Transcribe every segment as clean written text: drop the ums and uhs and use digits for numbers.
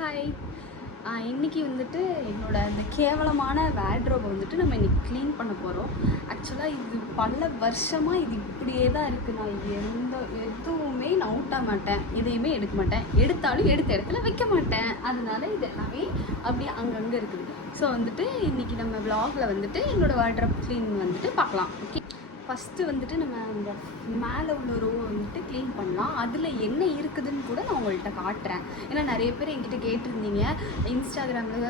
Hi. இன்றைக்கி வந்துட்டு அந்த கேவலமான வேர்ட்ரோபை வந்துட்டு நம்ம இன்றைக்கி க்ளீன் பண்ண போகிறோம். ஆக்சுவலாக இது பல வருஷமாக இது இப்படியே தான் இருக்குது. நான் எதுவுமே நவுட்ட மாட்டேன், எதையுமே எடுக்க மாட்டேன், எடுத்தாலும் எடுத்த இடத்துல வைக்க மாட்டேன். அதனால இது எல்லாமே அப்படியே அங்கங்கே இருக்குது. ஸோ வந்துட்டு இன்றைக்கி நம்ம விலாகில் வந்துட்டு என்னோடய வேர்ட்ரோப் க்ளீன் வந்துட்டு பார்க்கலாம். ஓகே, ஃபஸ்ட்டு வந்துட்டு நம்ம இந்த மேலே உள்ள ரோவை வந்துட்டு க்ளீன் பண்ணலாம். அதில் என்ன இருக்குதுன்னு கூட நான் உங்கள்கிட்ட காட்டுறேன். ஏன்னா நிறைய பேர் என்கிட்ட கேட்டிருந்தீங்க இன்ஸ்டாகிராமில்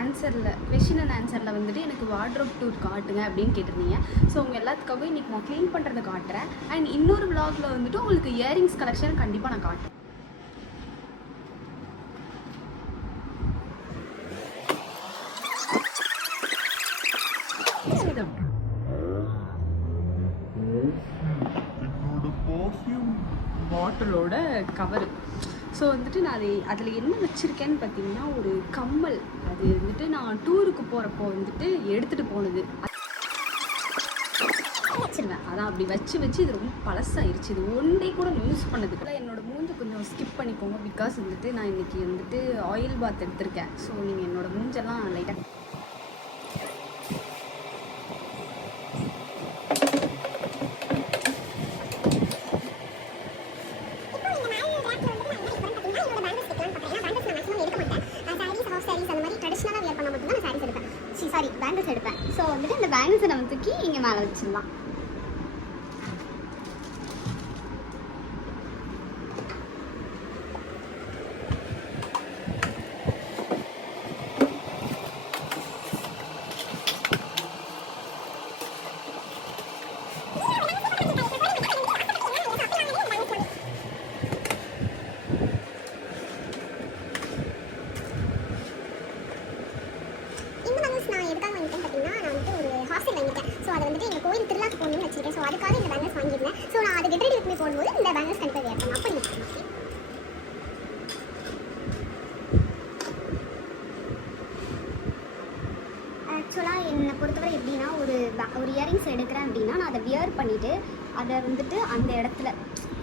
ஆன்சரில் கொஷின் அண்ட் ஆன்சரில் வந்துட்டு எனக்கு வார்ட்ரோப் டூர் காட்டுங்க அப்படின்னு கேட்டிருந்தீங்க. ஸோ உங்கள் எல்லாத்துக்காகவும் இன்றைக்கி நான் க்ளீன் பண்ணுறதை காட்டுறேன். அண்ட் இன்னொரு விலாகில் வந்துட்டு உங்களுக்கு இயரிங்ஸ் கலெக்ஷன் கண்டிப்பாக நான் காட்டுறேன். பாட்டிலோட கவரு. ஸோ வந்துட்டு நான் அதில் என்ன வச்சுருக்கேன்னு பார்த்தீங்கன்னா ஒரு கம்மல். அது வந்துட்டு நான் டூருக்கு போகிறப்போ வந்துட்டு எடுத்துகிட்டு போனது வச்சுருவேன். அதான் அப்படி வச்சு இது ரொம்ப பழசாயிருச்சு. இது ஒன் டே கூட யூஸ் பண்ணதுக்குள்ள என்னோடய மூஞ்சை கொஞ்சம் ஸ்கிப் பண்ணிக்கோங்க. பிகாஸ் வந்துட்டு நான் இன்றைக்கி வந்துட்டு ஆயில் பாத் எடுத்திருக்கேன். ஸோ நீங்கள் என்னோடய மூஞ்செல்லாம் லைட்டாக பேங்கிள்ஸ் எடுப்பேன். ஸோ வந்துட்டு அந்த பேங்கிள்ஸை நம்ம தூக்கி இங்கே மேலே வச்சிடலாம். நான் எதுக்காக வாங்கிட்டேன் பார்த்தீங்கன்னா, நான் வந்துட்டு ஒரு ஹாஸ்டல் வாங்கிட்டேன். ஸோ அதை வந்துட்டு எங்கள் கோயில் திருவிழாக்கு போகணும்னு வச்சிருக்கேன். ஸோ அதுக்காக இந்த பேங்கிள்ஸ் வாங்கியிருந்தேன். ஸோ நான் அதை கெட் ரெடி வித் மீ போடும்போது இந்த பேங்கிள்ஸ் கண்டிப்பாக வேர் பண்ணலாம். அப்போ நீங்கள் ஆக்சுவலாக என்னை பொறுத்தவரை எப்படின்னா ஒரு இயரிங்ஸ் எடுக்கிறேன் அப்படின்னா நான் அதை வியர் பண்ணிவிட்டு அதை வந்துட்டு அந்த இடத்துல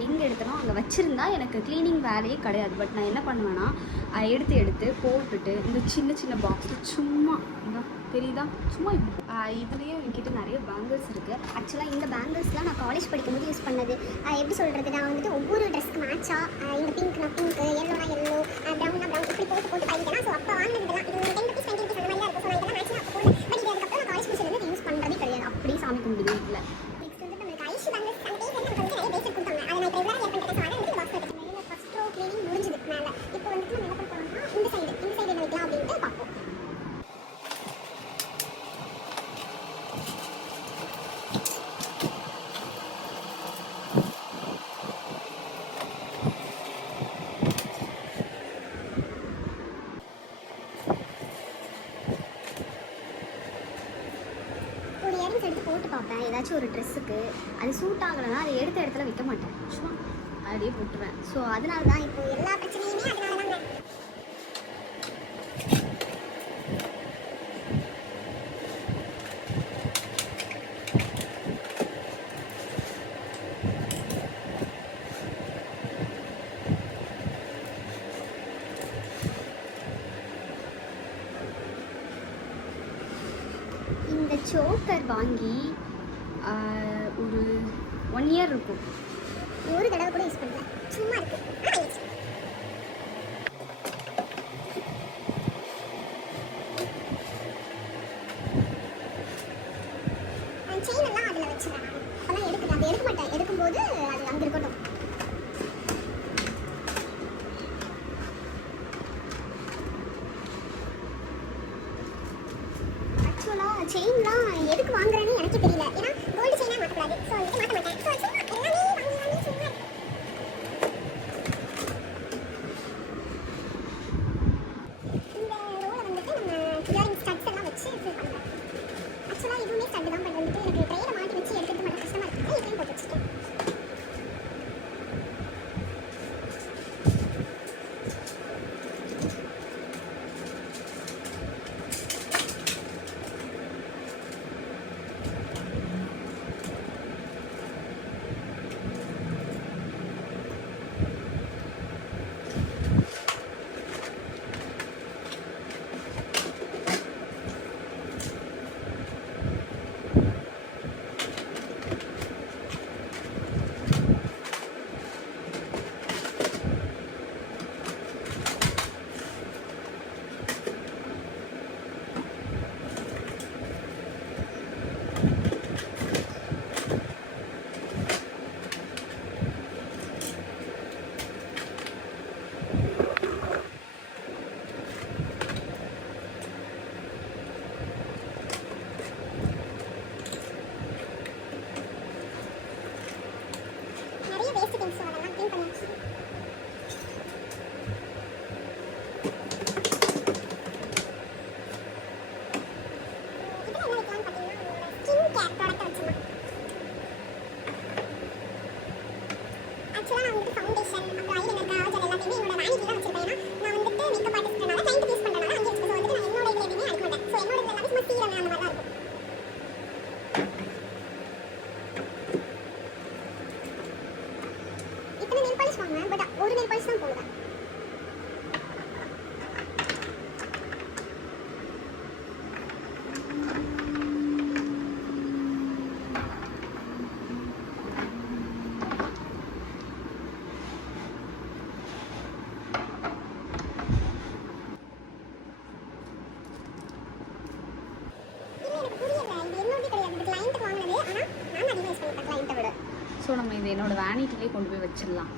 எங்கே எடுத்தனோ அங்கே வச்சுருந்தா எனக்கு க்ளீனிங் வேலையே கிடையாது. பட் நான் என்ன பண்ணுவேன்னா எடுத்து போட்டுட்டு இந்த சின்ன பாக்ஸில் சும்மா தெரியுதா சும்மா இதுலேயே என்கிட்ட நிறைய பேங்கிள்ஸ் இருக்குது. ஆக்சுவலாக இந்த பேங்கிள்ஸ்லாம் நான் காலேஜ் படிக்கும்போது யூஸ் பண்ணது. எப்படி சொல்கிறது, நான் வந்துட்டு ஒவ்வொரு ட்ரெஸ்க்கு மேட்சாக இந்த பிங்க்னா பிங்க், எல்லோனா எல்லோ, ப்ரௌன்னா ப்ரௌன் இப்படி போட்டு வாங்கிட்டேன். ஸோ அப்போ வாங்கினதுலாம் இது 10 rupees 20 rupees அந்த மாதிரி தான் இருக்கும். ஸோ நான் இதெல்லாம் மேட்சாக அப்போ போடுவேன். பட் இது அதுக்கப்புறம் நான் காலேஜ் முடிச்சது வந்து யூஸ் பண்ணுறதே கிடையாது. அப்படியே சாமி கும்பிடுது வீட்டில். நெக்ஸ்ட் வந்து நம்மளுக்கு ஐஷு பேங்கிள்ஸ் அந்த டேஸ் வந்து நமக்கு வந்து நிறைய பேசிக் கொடுத்தாங்க. அதை நான் இப்போ எவ்வளோ ஏர் பண்ணிட்டேன். ஸோ அதை வந்து பாக்ஸ் எடுத்து மேலே ஃபஸ்ட் ரோ க்ளீனிங் முடிஞ்சுது மேலே. இப்போ வந்துட்டு நம்ம என்ன பண்ண போகிறோம்னா இந்த சைடு என்ன வைக்கலாம் அப்படின்ட்டு பார்ப்போம். எடுத்து போட்டு பார்ப்பேன் ஏதாச்சும் ஒரு ட்ரெஸ்ஸுக்கு. அது சூட் ஆகலைன்னா அதை எடுத்த இடத்துல வைக்க மாட்டேன், சும்மா அப்படியே போட்டுருவேன். ஸோ அதனால தான் இப்போ எல்லா பிரச்சனையுமே அதனால தாங்க. இந்த சோக்கர் வாங்கி ஒரு 1 year இருக்கும். ஒரு தடவை கூட யூஸ் பண்ணல, சும்மா இருக்கு. செயின் எல்லாம் அதில் வச்சுருவேன். அப்போல்லாம் அதை எடுக்க மாட்டேன். எடுக்கும்போது அது அங்கே இருக்கட்டும். செயின்லாம் எதுக்கு வாங்குறேன்னு எனக்கு தெரியல. ஏன்னா கோல்டு செயினாக மாற்றக்கூடாது. ஸோ வந்துட்டு மாற்ற மாட்டேன். ஸோ சும்மா எல்லாமே வாங்கி சும்மா. இந்த ரோலை வந்துட்டு நம்ம இயரிங் ஸ்டட்ஸ் எல்லாம் வச்சு ஃபில் பண்ணுறேன். ஆக்சுவலாக இதுவுமே ஸ்டட்டு தான். பட் வந்துட்டு எனக்கு ட்ரெயினை மாட்டி வச்சு எடுக்கிறது மட்டும் கஷ்டமாக இருக்குது. இதுலேயும் போட்டு வச்சுட்டேன். நெயில் பாலிஷ் வாங்குவேன், பட் ஒரு நெயில் பாலிஷ் தான் போடுவேன். ஸோ நம்ம இது என்னோட வேனிட்டிலே கொண்டு போய் வச்சிடலாம்.